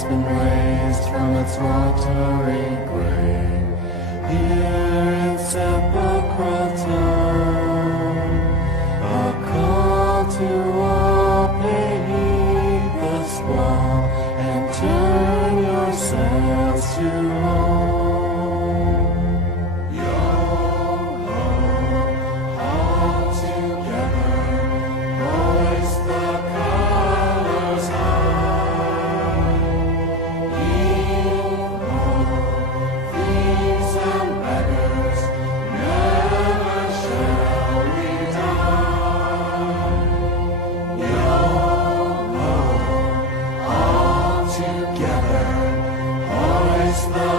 has been raised from its watery grave. Here in sepulchral tone, a call to all pay heed this wall, and turn yourselves to home. Yo-ho, all together, hoist the colors high. Yo-ho, thieves and beggars, never shall we die. Yo-ho, all together, hoist the